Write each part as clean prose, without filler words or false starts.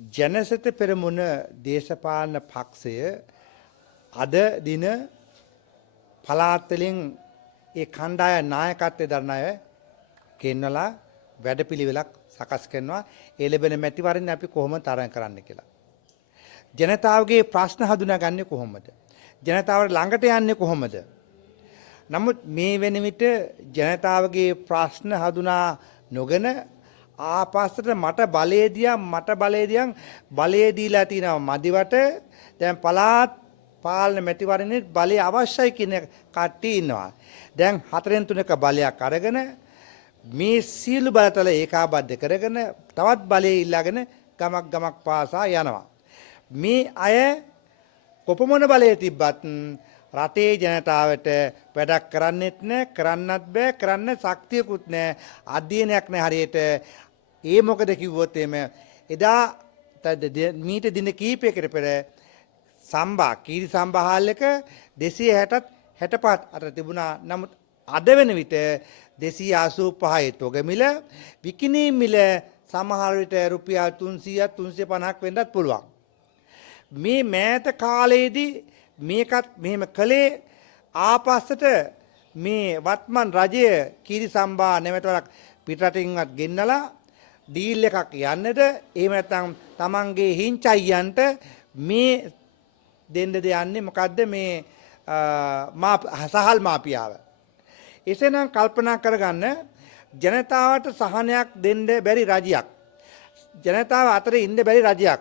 ජනසත පෙරමුණ දේශපාලන පක්ෂය අද දින පළාත් වලින් ඒ කණ්ඩායම් නායකත්වයේ දරන අය ගෙන්නලා වැඩපිළිවෙලක් සකස් කරනවා ඒ ලැබෙන මැතිවරණ අපි කොහොමද තරඟ කරන්න කියලා. ජනතාවගේ ප්‍රශ්න හඳුනාගන්නේ කොහොමද? ජනතාවට ළඟට යන්නේ කොහොමද? නමුත් මේ වෙන විට ජනතාවගේ ප්‍රශ්න හඳුනා නොගෙන ආපස්සට මට බලය දීලා තිනවා මදිවට දැන් පළාත් පාලන මැතිවරණේ බලය අවශ්‍යයි කියන කට්ටිය ඉන්නවා. දැන් 4/3ක බලයක් අරගෙන මේ සීළු බලතල ඒකාබද්ධ කරගෙන තවත් බලය ඉල්ලාගෙන ගමක් පාසා යනවා. මේ අය කොපමණ බලය තිබ්බත් රටේ ජනතාවට වැඩක් කරන්නෙත් නැහැ, කරන්නත් බෑ, කරන්න ශක්තියකුත් නැහැ, අධ්‍යයනයක් නැහැ හරියට. ඒ මොකද කිව්වොත් එimhe එදා මීට දින කීපයකට පෙර කීරි සම්බා හාල් එක 260ත් 65ත් අතර තිබුණා. නමුත් අද වෙන විට 285යි තොග මිල, විකිණී මිල සමහර විට රුපියල් 300ක් 350ක් වෙන්නත් පුළුවන්. මේ මෑත කාලයේදී මේකත් මෙහෙම කළේ ආපස්සට මේ වත්මන් රජය කීරි සම්බා නැවතවරක් පිටරටින්වත් ගෙන්නලා ඩීල් එකක් යන්නද එහෙම නැත්නම් තමන්ගේ හිංචයියන්ට මේ දෙන්න දෙන්නේ මොකද්ද මේ සහල් මාපියාව. එසේනම් කල්පනා කරගන්න ජනතාවට සහනයක් දෙන්න බැරි රජයක්, ජනතාව අතරේ ඉන්න බැරි රජයක්.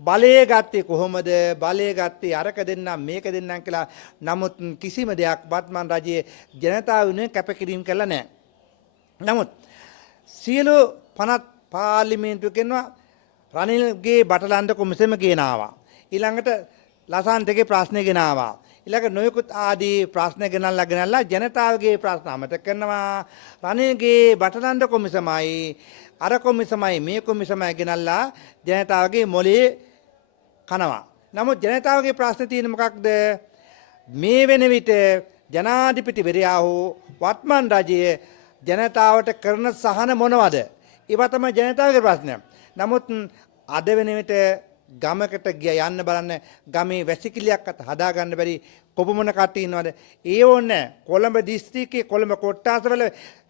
බලය ගත්තේ කොහොමද? බලය ගත්තේ අරක දෙන්නම් මේක දෙන්නම් කියලා. නමුත් කිසිම දෙයක් වත්මන් රජයේ ජනතාව වෙනුවෙන් කැපකිරීම කළා නැහැ. නමුත් සියලු පනත් පාර්ලිමේන්තුව කියනවා රනිල්ගේ බටලන්ද කොමිසම ගෙනාවා. ඊළඟට ලසන්තගේ ප්‍රශ්න ගෙනාවා. ඊළඟ නොයෙකුත් ආදී ප්‍රශ්න ගෙනල්ලා ජනතාවගේ ප්‍රශ්න අමතක කරනවා. රනිල්ගේ බටලන්ද කොමිසමයි අර කොමිසමයි මේ කොමිසමයි ගෙනල්ලා ජනතාවගේ මොළේ කනවා. නමුත් ජනතාවගේ ප්‍රශ්න තියෙන මොකක්ද? මේ වෙන විට ජනාධිපතිවරයා හෝ වත්මන් රජයේ ජනතාවට කරන සහන මොනවද? ඒවා තමයි ජනතාවගේ ප්‍රශ්නය. නමුත් අද වෙන විට ගමකට ගියා යන්න බලන්න ගමේ වැසිකිළියක්වත් හදාගන්න බැරි කොපමණ කට්ටිය ඉන්නවද? ඒ ඕනේ කොළඹ දිස්ත්‍රික්කයේ කොළඹ කොට්ටාසවල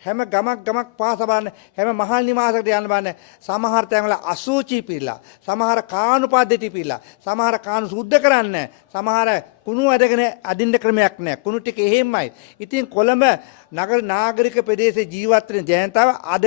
හැම ගමක් පාසා බලන්න, හැම මහල් නිවාසයකට යන්න බලන්න. සමහර තැන්වල අසුචි පිරලා, සමහර කාණු පද්ධති පිරලා, සමහර කාණු සුද්ධ කරන්න, සමහර කුණු අදගෙන අදින්න ක්‍රමයක් නැහැ. කුණු ටික එහෙමයි. ඉතින් කොළඹ නගර නාගරික ප්‍රදේශයේ ජීවත් වෙන ජනතාව අද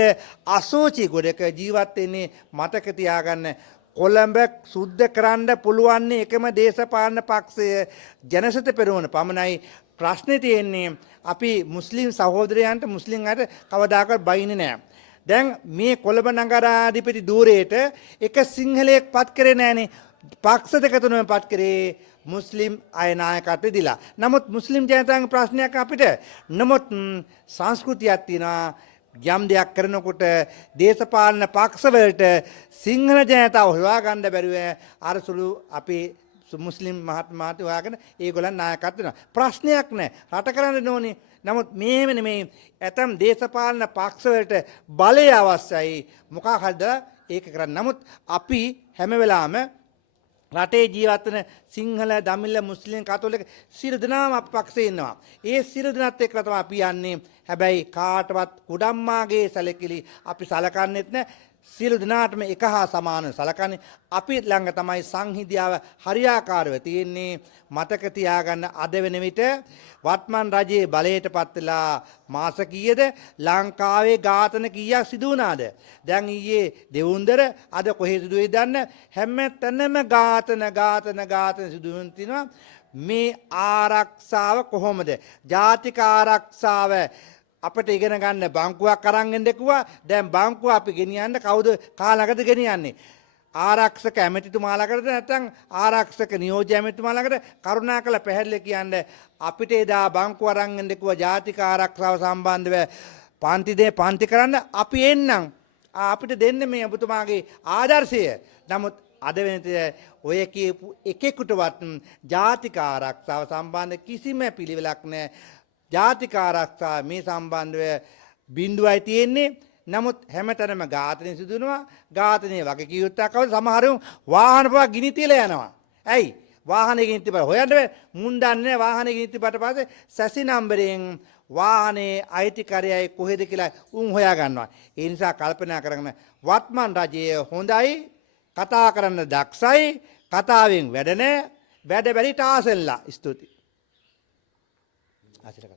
අසුචි ගොඩක ජීවත් වෙන්නේ මතක තියාගන්න. කොළඹ සුද්ධ කරන්න පුළුවන් එකම දේශපාලන පක්ෂය ජනසත පෙරමුණ පමණයි. ප්‍රශ්නේ තියෙන්නේ අපි මුස්ලිම් සහෝදරයන්ට, මුස්ලිම් අයට කවදාකවත් බයින්නේ නැහැ. දැන් මේ කොළඹ නගරාධිපති ධූරයට එක සිංහලයෙක් පත් කරේ නැහනේ. පක්ෂ දෙක තුනම පත් කරේ මුස්ලිම් අය නායකත්වය දීලා. නමුත් මුස්ලිම් ජනතාවගේ ප්‍රශ්නයක් අපිට. නමුත් සංස්කෘතියක් තියෙනවා. යම් දෙයක් කරනකොට දේශපාලන පක්ෂවලට සිංහල ජනතාව හොයාගන්න බැරුව අර සුළු අපේ මුස්ලිම් මහත්මාට හොයාගෙන ඒගොල්ලන් නායකත්ව දෙනවා. ප්‍රශ්නයක් නැහැ. රට කරන්න ඕනේ. නමුත් මේව නෙමෙයි. ඇතම් දේශපාලන පක්ෂවලට බලය අවශ්‍යයි. මොකක් හරිද ඒක කරන්න. නමුත් අපි හැම වෙලාවෙම රටේ ජීවත් වෙන සිංහල, දමිළ, මුස්ලිම්, කතෝලික සියලු දෙනාම අප පක්ෂේ ඉන්නවා. ඒ සියලු දෙනාත් එක්ක තමයි අපි යන්නේ. හැබැයි කාටවත් කුඩම්මාගේ සැලකිලි අපි සලකන්නේත් නැහැ. සියලු දෙනාටම එක හා සමාන සලකන්නේ. අපි ළඟ තමයි සංහිඳියාව හරියාකාරව තියෙන්නේ. මතක තියාගන්න අද වෙන විට වත්මන් රජයේ බලයට පත් වෙලා මාස කීයද ලංකාවේ ඝාතන කීයක් සිදු වුණාද? දැන් ඊයේ දෙවුන්දර අද කොහේ සිදු වෙයිද දන්න හැම තැනම ඝාතන සිදු වෙන තිනවා. මේ ආරක්ෂාව කොහොමද? ජාතික ආරක්ෂාව අපිට ඉගෙන ගන්න බංකුවක් අරන් එන්න කිව්වා. දැන් බංකුව අපි ගෙනියන්න කවුද කාලකට ගෙනියන්නේ? ආරක්ෂක ඇමතිතුමාලකට නැත්නම් ආරක්ෂක නියෝජ්‍ය ඇමතිතුමාලකට කරුණාකර පැහැදිලි කියන්න. අපිට එදා බංකුව අරන් එන්න කිව්වා ජාතික ආරක්ෂාව සම්බන්ධව පන්ති කරන්න. අපි එන්නම්. අපිට දෙන්න මේ ඔබතුමාගේ ආදර්ශය. නමුත් අද වෙනත ඔය කියපු එකෙකුටවත් ජාතික ආරක්ෂාව සම්බන්ධ කිසිම පිළිවෙලක් නැහැ. ජාතික ආරක්ෂාව මේ සම්බන්ධව බිඳුවයි තියෙන්නේ. නමුත් හැමතැනම ඝාතනය සිදු වෙනවා. ඝාතනයේ වගකීම් කවද සමහරව වාහන පවා ගිනි තියලා යනවා. ඇයි? වාහනේ ගිනි තිබ්බට හොයන්න බෑ. මුන් දන්නේ වාහනේ ගිනි තිබ්බට පස්සේ සැසි නම්බරයෙන් වාහනේ අයිතිකාරයයි කොහෙද කියලා උන් හොයා ගන්නවා. ඒ නිසා කල්පනා කරගෙන වත්මන් රජය හොඳයි, කතා කරන්න දක්ෂයි, කතාවෙන් වැඩ නැහැ, වැඩ බැරි ටාසෙල්ලා. ස්තුතියි. ආශිර්වාද